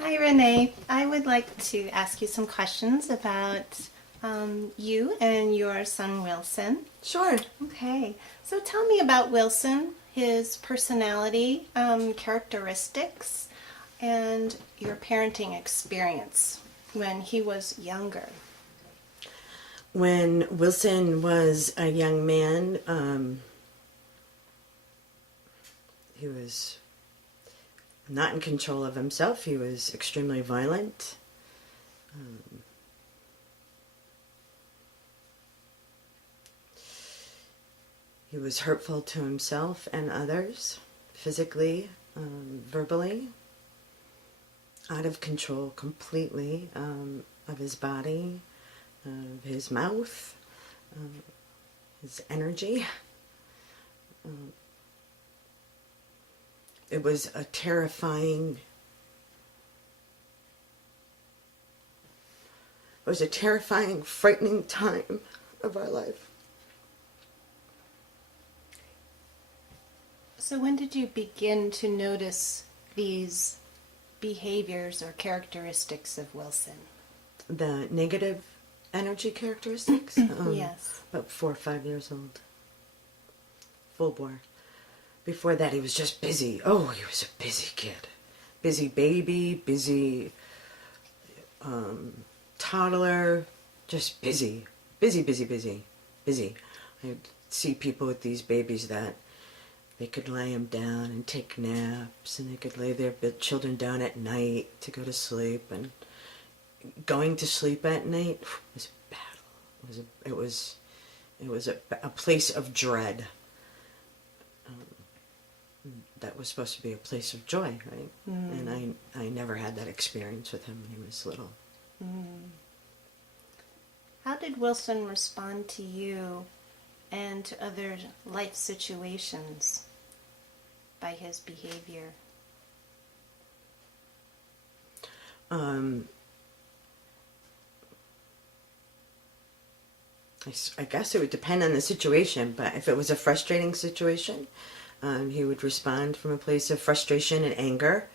Hi, Renee. I would like to ask you some questions about you and your son Wilson. Sure. Okay, so tell me about Wilson, his personality, characteristics, and your parenting experience when he was younger. When Wilson was a young man, he was not in control of himself. He was extremely violent. Um, he was hurtful to himself and others, physically, verbally, out of control completely of his body, of his mouth, uh, his energy. Um, it was a terrifying, frightening time of our life. So, when did you begin to notice these behaviors or characteristics of Wilson? The negative energy characteristics, Yes. about 4 or 5 years old, full bore. Before that, he was just busy. Oh, he was a busy kid. Busy baby, busy toddler, just busy. Busy, busy, busy, busy. I'd see people with these babies that they could lay them down and take naps, and they could lay their children down at night to go to sleep. And going to sleep at night was a battle. It was a place of dread. That was supposed to be a place of joy, right? Mm. And I never had that experience with him when he was little. Mm. How did Wilson respond to you and to other life situations by his behavior? Um, I guess it would depend on the situation, but if it was a frustrating situation, he would respond from a place of frustration and anger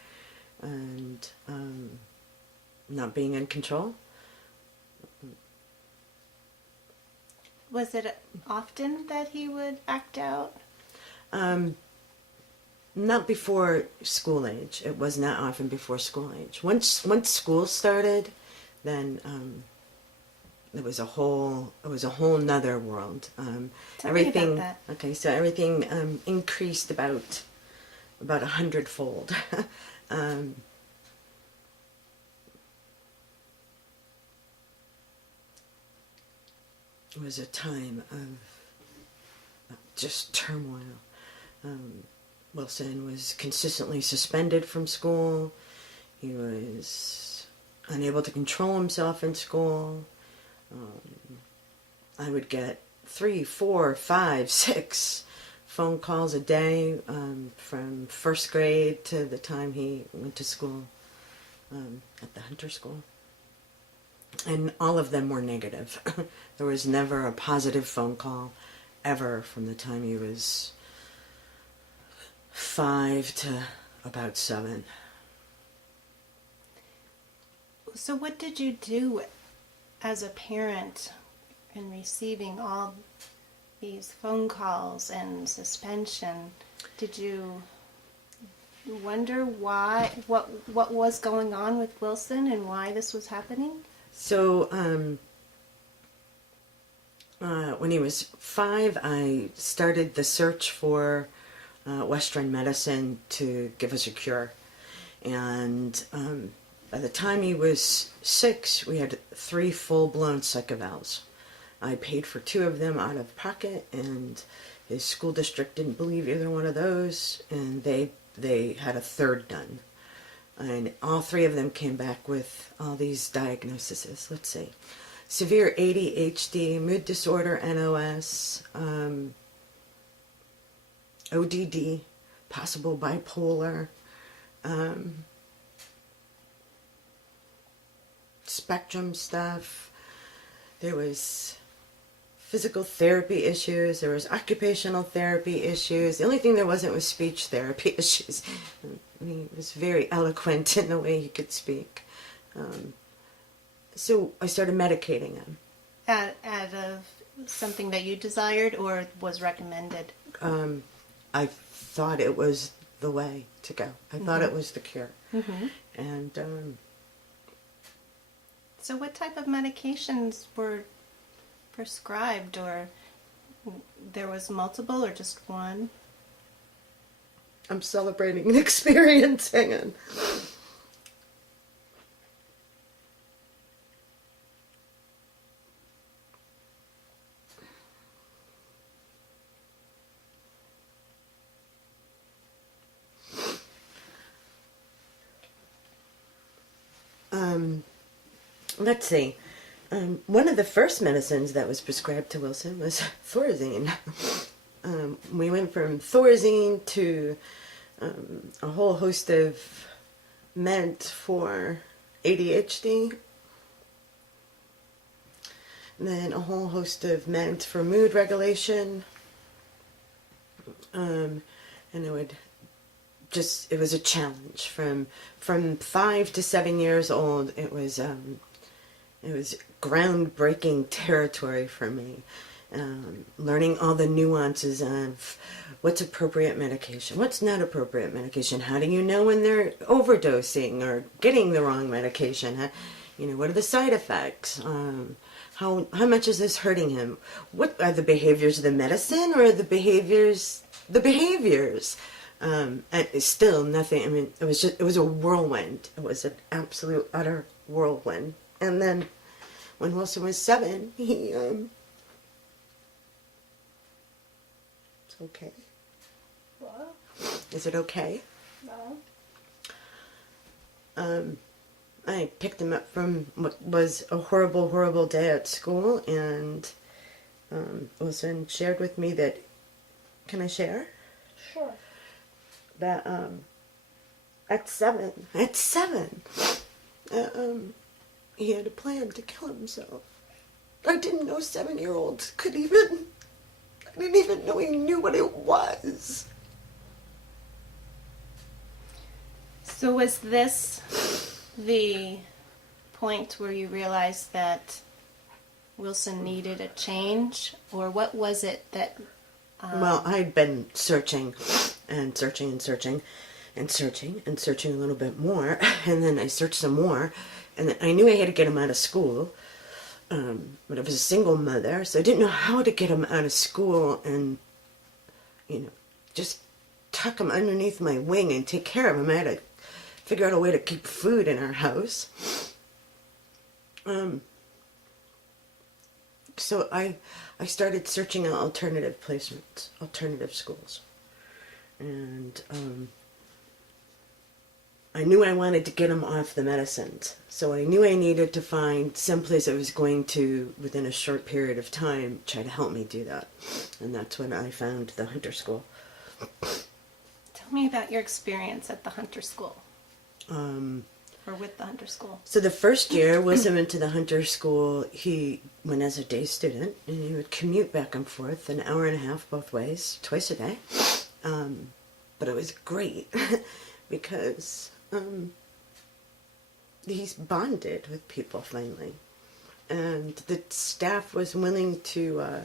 and not being in control. Was it often that he would act out? Um, Not before school age. It was not often before school age. Once school started, then it was a whole nother world. Tell me about Everything. that. Okay, so everything increased about 100-fold. um, it was a time of just turmoil. Wilson was consistently suspended from school. He was unable to control himself in school. I would get 3, 4, 5, 6 phone calls a day from first grade to the time he went to school at the Hunter School. And all of them were negative. There was never a positive phone call ever from the time he was 5 to about 7. So, what did you do as a parent in receiving all these phone calls and suspension? Did you wonder what was going on with Wilson and why this was happening? So when he was 5, I started the search for Western medicine to give us a cure. And by the time he was 6, we had 3 full-blown psych evals. I paid for 2 of them out of pocket, and his school district didn't believe either one of those, and they had a third done. And all 3 of them came back with all these diagnoses. Let's see. Severe ADHD, mood disorder, NOS, ODD, possible bipolar, spectrum stuff. There was physical therapy issues. There was occupational therapy issues. The only thing there wasn't was speech therapy issues. He was very eloquent in the way he could speak. So I started medicating him. Out of something that you desired or was recommended? I thought it was the way to go. I thought it was the cure. Mm-hmm. And so what type of medications were prescribed, or there was multiple or just one? I'm celebrating an experience. Hang on. Let's see. One of the first medicines that was prescribed to Wilson was Thorazine. We went from Thorazine to a whole host of meds for ADHD, and then a whole host of meds for mood regulation, and it was a challenge. From 5 to 7 years old, it was groundbreaking territory for me. Learning all the nuances of what's appropriate medication, what's not appropriate medication, how do you know when they're overdosing or getting the wrong medication, what are the side effects, how much is this hurting him, what are the behaviors of the medicine, or the behaviors. And it's still nothing. I mean, it was a whirlwind. It was an absolute utter whirlwind. And then when Wilson was 7, he it's okay. What? Is it okay? No. I picked him up from what was a horrible, horrible day at school, and Wilson shared with me that, can I share? Sure. That at 7, he had a plan to kill himself. I didn't know 7-year-olds I didn't even know he knew what it was. So was this the point where you realized that Wilson needed a change, or what was it that... Well, I'd been searching and searching and searching and searching and searching a little bit more, and then I searched some more, and I knew I had to get him out of school, but I was a single mother, so I didn't know how to get him out of school and, just tuck him underneath my wing and take care of him. I had to figure out a way to keep food in our house. So I started searching out alternative placements, alternative schools. And I knew I wanted to get him off the medicines. So I knew I needed to find someplace that was going to, within a short period of time, try to help me do that. And that's when I found the Hunter School. Tell me about your experience at the Hunter School. Or with the Hunter School. So the first year Wilson went to the Hunter School. He went as a day student, and he would commute back and forth an hour and a half both ways, twice a day. But it was great because he's bonded with people finally. And the staff was willing to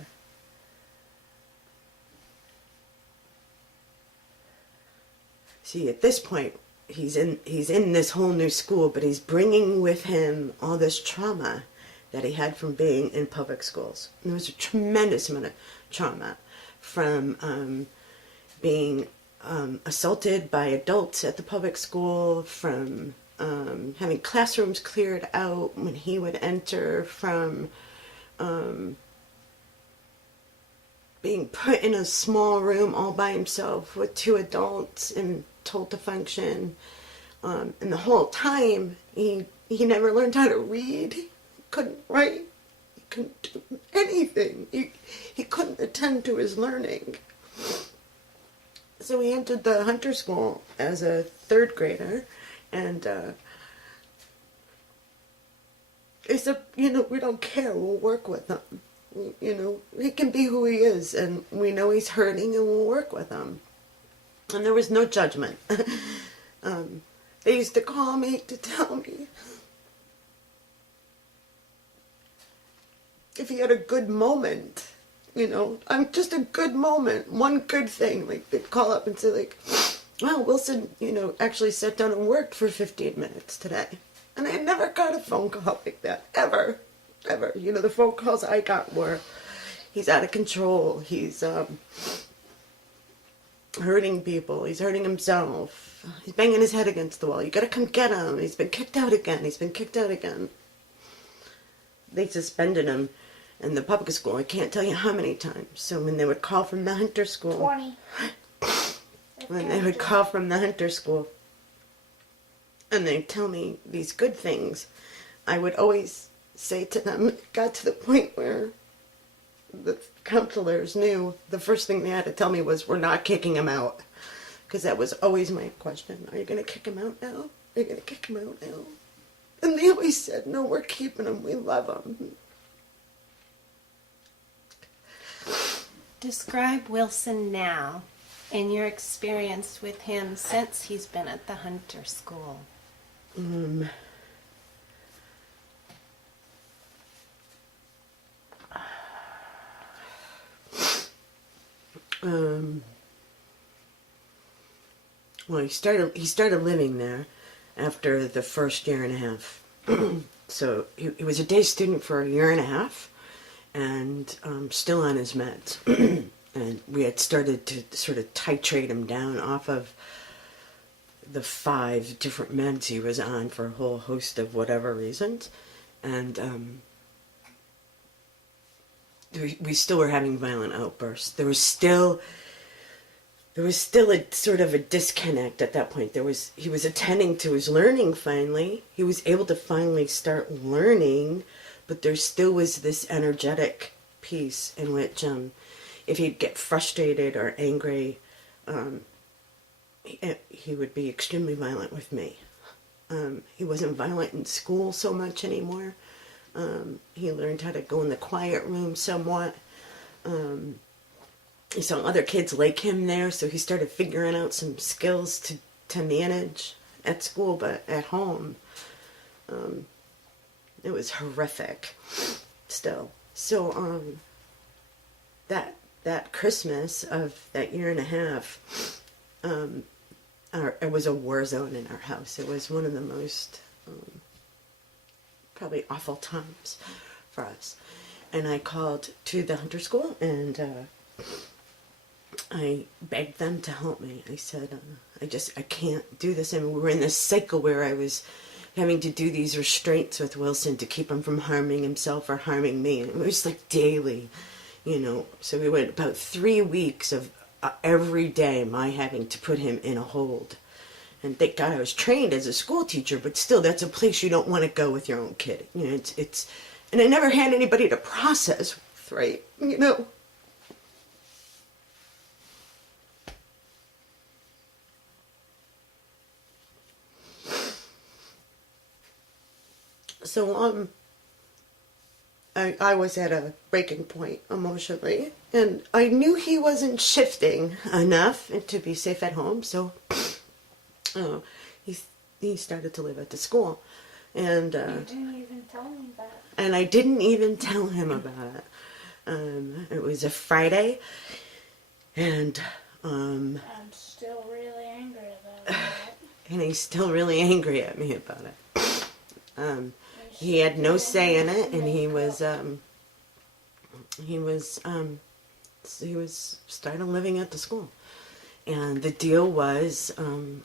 see, at this point, he's in this whole new school, but he's bringing with him all this trauma that he had from being in public schools. And there was a tremendous amount of trauma from being assaulted by adults at the public school, from having classrooms cleared out when he would enter, from being put in a small room all by himself with 2 adults and told to function. And the whole time, he never learned how to read. He couldn't write. He couldn't do anything. He couldn't attend to his learning. So he entered the Hunter School as a 3rd grader, and they said, we don't care, we'll work with him. You know, he can be who he is, and we know he's hurting, and we'll work with him. And there was no judgment. They used to call me to tell me if he had a good moment. You know, I'm just a good moment, one good thing. Like, they'd call up and say, like, well, Wilson, you know, actually sat down and worked for 15 minutes today. And I never got a phone call like that, ever. Ever. You know, the phone calls I got were, he's out of control, he's hurting people, he's hurting himself, he's banging his head against the wall, you gotta come get him, he's been kicked out again, he's been kicked out again. They suspended him in the public school, I can't tell you how many times. So when they would call from the Hunter school, 20. when they would call from the Hunter school, and they'd tell me these good things, I would always say to them, it got to the point where the counselors knew the first thing they had to tell me was, we're not kicking him out. Because that was always my question. Are you going to kick him out now? Are you going to kick him out now? And they always said, no, we're keeping him. We love him. Describe Wilson now and your experience with him since he's been at the Hunter School. Well, he started living there after the first year and a half. So he was a day student for a year and a half, and still on his meds. And we had started to sort of titrate him down off of the 5 different meds he was on for a whole host of whatever reasons. And we still were having violent outbursts. There was still a sort of a disconnect at that point. He was attending to his learning finally. He was able to finally start learning, but there still was this energetic piece in which if he'd get frustrated or angry, he would be extremely violent with me. He wasn't violent in school so much anymore. He learned how to go in the quiet room somewhat. He saw other kids like him there, so he started figuring out some skills to manage at school, but at home, it was horrific still. So that Christmas of that year and a half, it was a war zone in our house. It was one of the most probably awful times for us. And I called to the Hunter School, and I begged them to help me. I said, I can't do this. And we were in this cycle where I was having to do these restraints with Wilson to keep him from harming himself or harming me. And it was like daily, you know. So we went about 3 weeks of every day my having to put him in a hold. And thank God I was trained as a school teacher, but still, that's a place you don't want to go with your own kid. You know, it's, and I never had anybody to process with, right? You know. So, I was at a breaking point emotionally, and I knew he wasn't shifting enough to be safe at home, so he started to live at the school. And You didn't even tell me that. And I didn't even tell him about it. It was a Friday, and I'm still really angry about it. and he's still really angry at me about it. He had no say in it, and he was starting living at the school. And the deal was,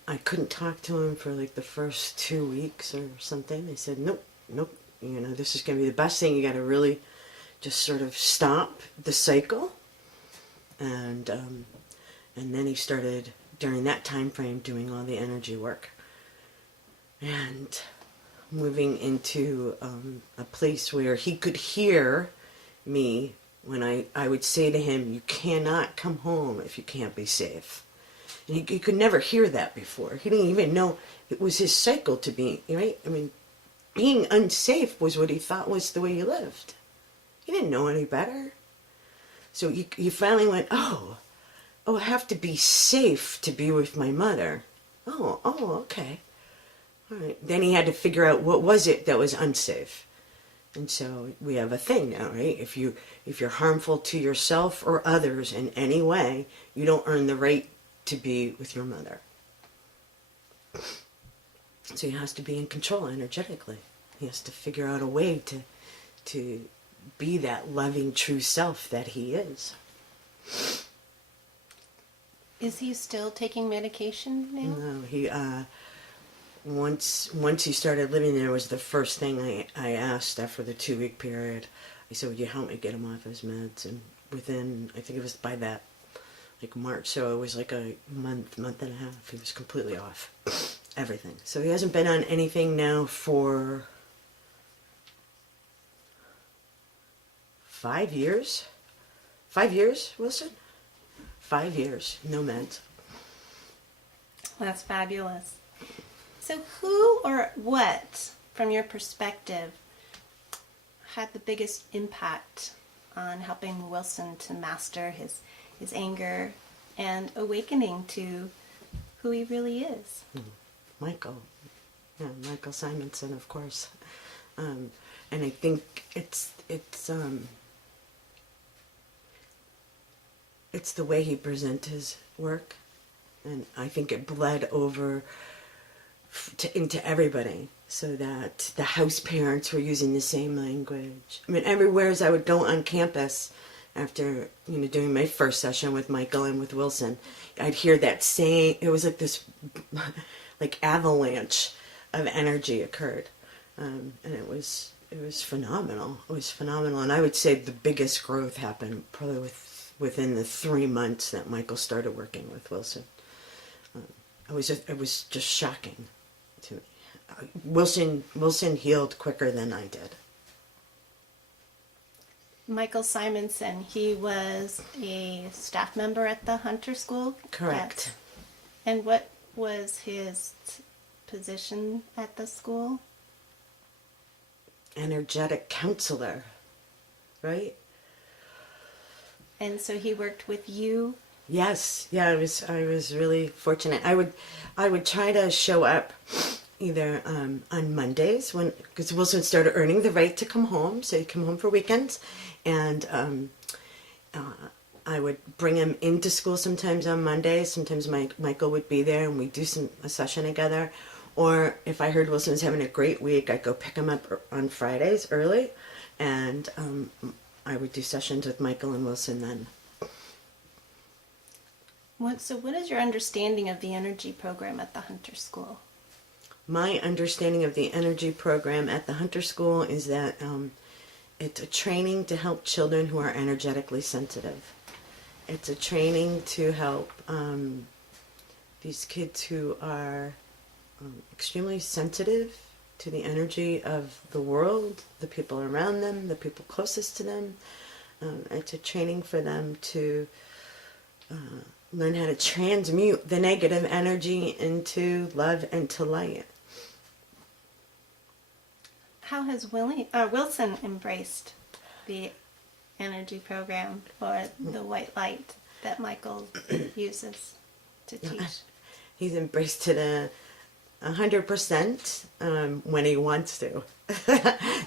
I couldn't talk to him for like the first 2 weeks or something. They said, nope, you know, this is going to be the best thing. You got to really just sort of stop the cycle. And then he started, during that time frame, doing all the energy work. And moving into a place where he could hear me when I would say to him, you cannot come home if you can't be safe. And he could never hear that before. He didn't even know it was his cycle to be, right? I mean, being unsafe was what he thought was the way he lived. He didn't know any better. So you finally went, oh, I have to be safe to be with my mother. Oh, okay. All right. Then he had to figure out what was it that was unsafe. And so we have a thing now, right? If you're harmful to yourself or others in any way, you don't earn the right to be with your mother. So he has to be in control energetically. He has to figure out a way to be that loving true self that he is. Is he still taking medication now? No, he once he started living there was the first thing I asked after the 2-week period. I said, would you help me get him off his meds? And within, I think it was by that, like March, so it was like a month and a half, he was completely off everything. So he hasn't been on anything now for 5 years. 5 years, Wilson? 5 years, no meds. That's fabulous. So who or what, from your perspective, had the biggest impact on helping Wilson to master his anger and awakening to who he really is? Michael. Yeah, Michael Simonson, of course. And I think it's the way he presents his work, and I think it bled over into everybody, so that the house parents were using the same language. I mean, everywhere as I would go on campus after doing my first session with Michael and with Wilson, I'd hear that same. It was like this, like avalanche of energy occurred, and it was phenomenal. It was phenomenal, and I would say the biggest growth happened probably within the 3 months that Michael started working with Wilson. It was just shocking to me. Wilson healed quicker than I did. Michael Simonson, he was a staff member at the Hunter School? Correct. And what was his position at the school? Energetic counselor, right? And so he worked with you? Yes, yeah, I was really fortunate. I would try to show up either on Mondays because Wilson started earning the right to come home, so he'd come home for weekends, and I would bring him into school sometimes on Mondays. Sometimes Michael would be there, and we'd do a session together. Or if I heard Wilson was having a great week, I'd go pick him up on Fridays early, and I would do sessions with Michael and Wilson then. So what is your understanding of the energy program at the Hunter School? My understanding of the energy program at the Hunter School is that it's a training to help children who are energetically sensitive. It's a training to help these kids who are extremely sensitive to the energy of the world, the people around them, the people closest to them. It's a training for them to learn how to transmute the negative energy into love and to light. How has Wilson embraced the energy program or the white light that Michael uses to teach? He's embraced it 100% when he wants to.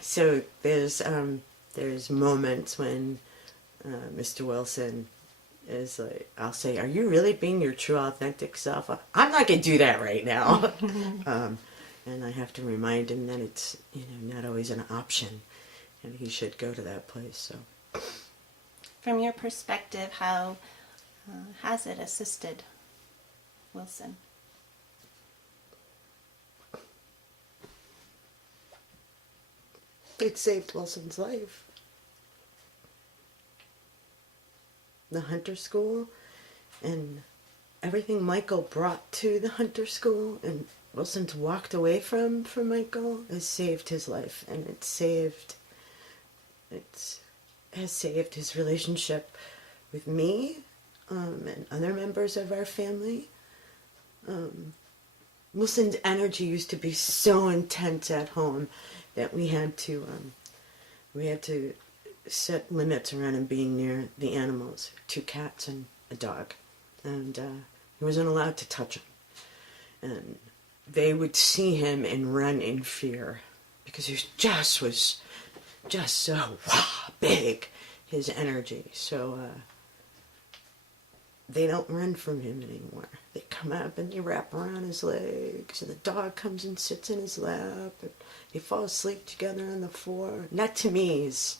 So there's moments when Mr. Wilson is like, I'll say, are you really being your true authentic self? I'm not going to do that right now. And I have to remind him that it's not always an option, and he should go to that place. So, from your perspective, how has it assisted Wilson? It saved Wilson's life. The Hunter School and everything Michael brought to the Hunter School and Wilson's walked away from Michael has saved his life, and it has saved his relationship with me and other members of our family. Wilson's energy used to be so intense at home that we had to set limits around him being near the animals, 2 cats and a dog. And he wasn't allowed to touch them. And they would see him and run in fear because he was just so big, his energy. So they don't run from him anymore. They come up and they wrap around his legs, and the dog comes and sits in his lap, and they fall asleep together on the floor. And that to me is,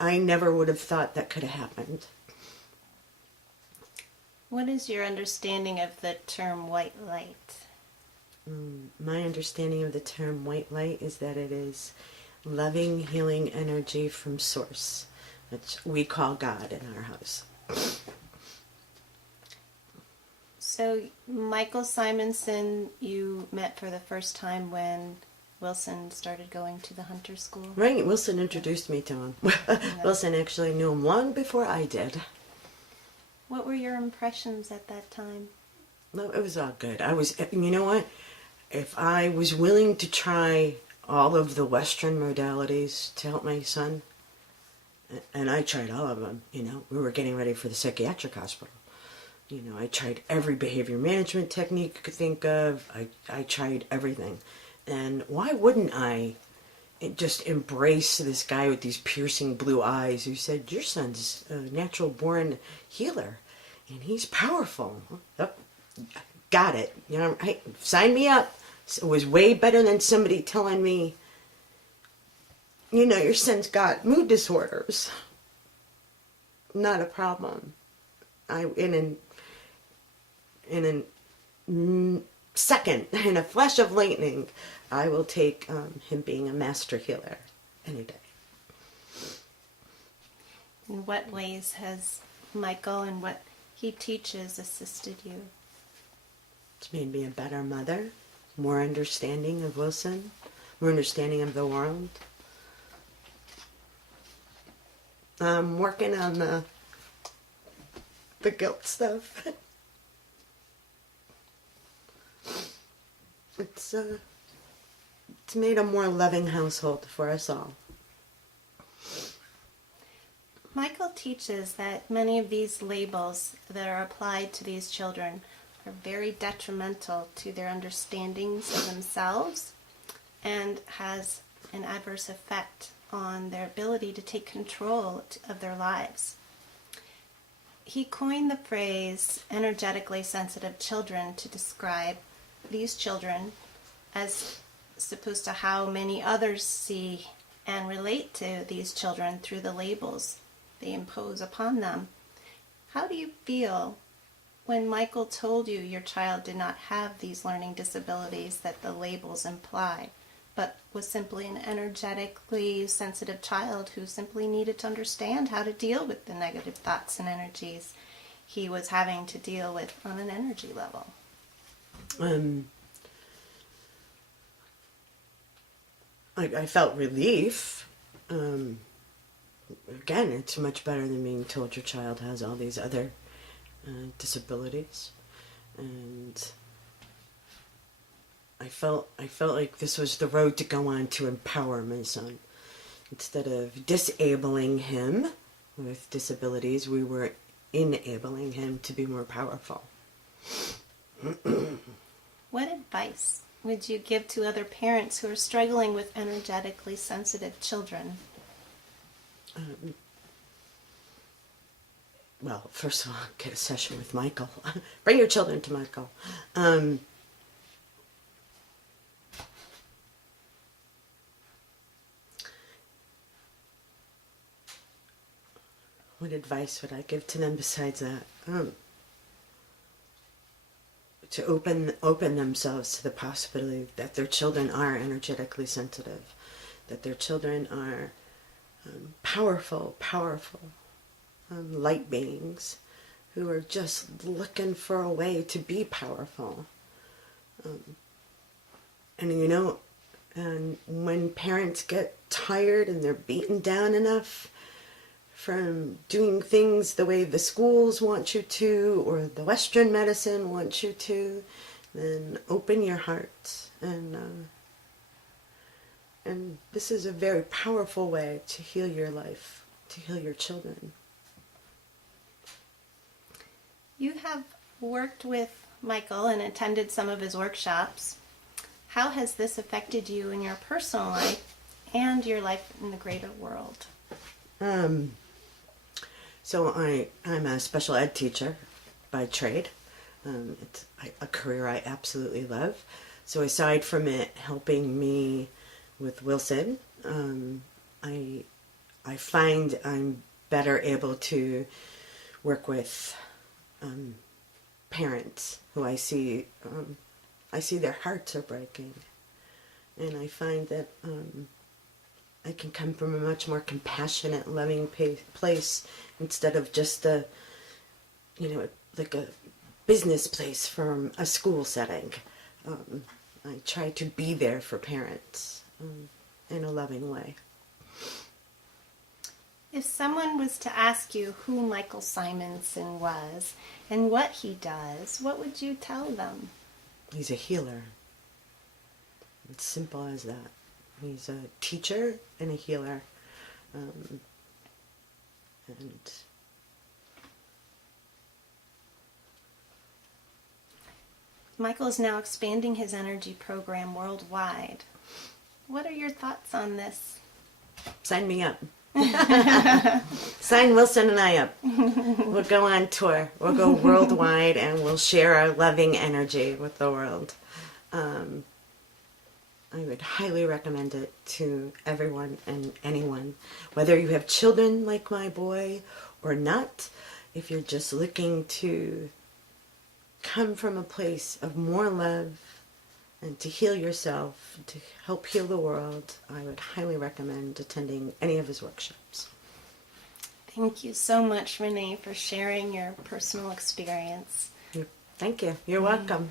I never would have thought that could have happened. What is your understanding of the term white light? My understanding of the term white light is that it is loving, healing energy from source, which we call God in our house. So, Michael Simonson, you met for the first time when Wilson started going to the hunter school? Right, Wilson introduced me to him. Wilson actually knew him long before I did. What were your impressions at that time? No, it was all good. You know what? If I was willing to try all of the Western modalities to help my son, and I tried all of them, we were getting ready for the psychiatric hospital. I tried every behavior management technique you could think of. I tried everything. And why wouldn't I just embrace this guy with these piercing blue eyes who said, your son's a natural born healer, and he's powerful. Oh, got it. Sign me up. It was way better than somebody telling me, your son's got mood disorders. Not a problem. In a second, in a flash of lightning, I will take him being a master healer any day. In what ways has Michael and what he teaches assisted you? It's made me a better mother, more understanding of Wilson, more understanding of the world. I'm working on the guilt stuff. It's made a more loving household for us all. Michael teaches that many of these labels that are applied to these children are very detrimental to their understandings of themselves and has an adverse effect on their ability to take control of their lives. He coined the phrase energetically sensitive children to describe these children as opposed to how many others see and relate to these children through the labels they impose upon them. How do you feel when Michael told you your child did not have these learning disabilities that the labels imply, but was simply an energetically sensitive child who simply needed to understand how to deal with the negative thoughts and energies he was having to deal with on an energy level? I felt relief. Again, it's much better than being told your child has all these other disabilities. And I felt like this was the road to go on to empower my son. Instead of disabling him with disabilities, we were enabling him to be more powerful. What advice would you give to other parents who are struggling with energetically sensitive children? Well, first of all, get a session with Michael. Bring your children to Michael. What advice would I give to them besides that? To open themselves to the possibility that their children are energetically sensitive, that their children are powerful light beings who are just looking for a way to be powerful. And when parents get tired and they're beaten down enough from doing things the way the schools want you to or the Western medicine wants you to, then open your heart and And this is a very powerful way to heal your life, to heal your children. You have worked with Michael and attended some of his workshops. How has this affected you in your personal life and your life in the greater world? So I'm a special ed teacher by trade. It's a career I absolutely love. So aside from it helping me with Wilson, I find I'm better able to work with parents who I see their hearts are breaking, and I find that I can come from a much more compassionate, loving place instead of just like a business place from a school setting. I try to be there for parents in a loving way. If someone was to ask you who Michael Simonson was and what he does, what would you tell them? He's a healer. It's simple as that. He's a teacher and a healer. And Michael is now expanding his energy program worldwide. What are your thoughts on this? sign me up. Sign Wilson and I up. We'll go on tour. We'll go worldwide and we'll share our loving energy with the world. I would highly recommend it to everyone and anyone, whether you have children like my boy or not. If you're just looking to come from a place of more love and to heal yourself, to help heal the world, I would highly recommend attending any of his workshops. Thank you so much, Renee, for sharing your personal experience. Thank you. You're welcome.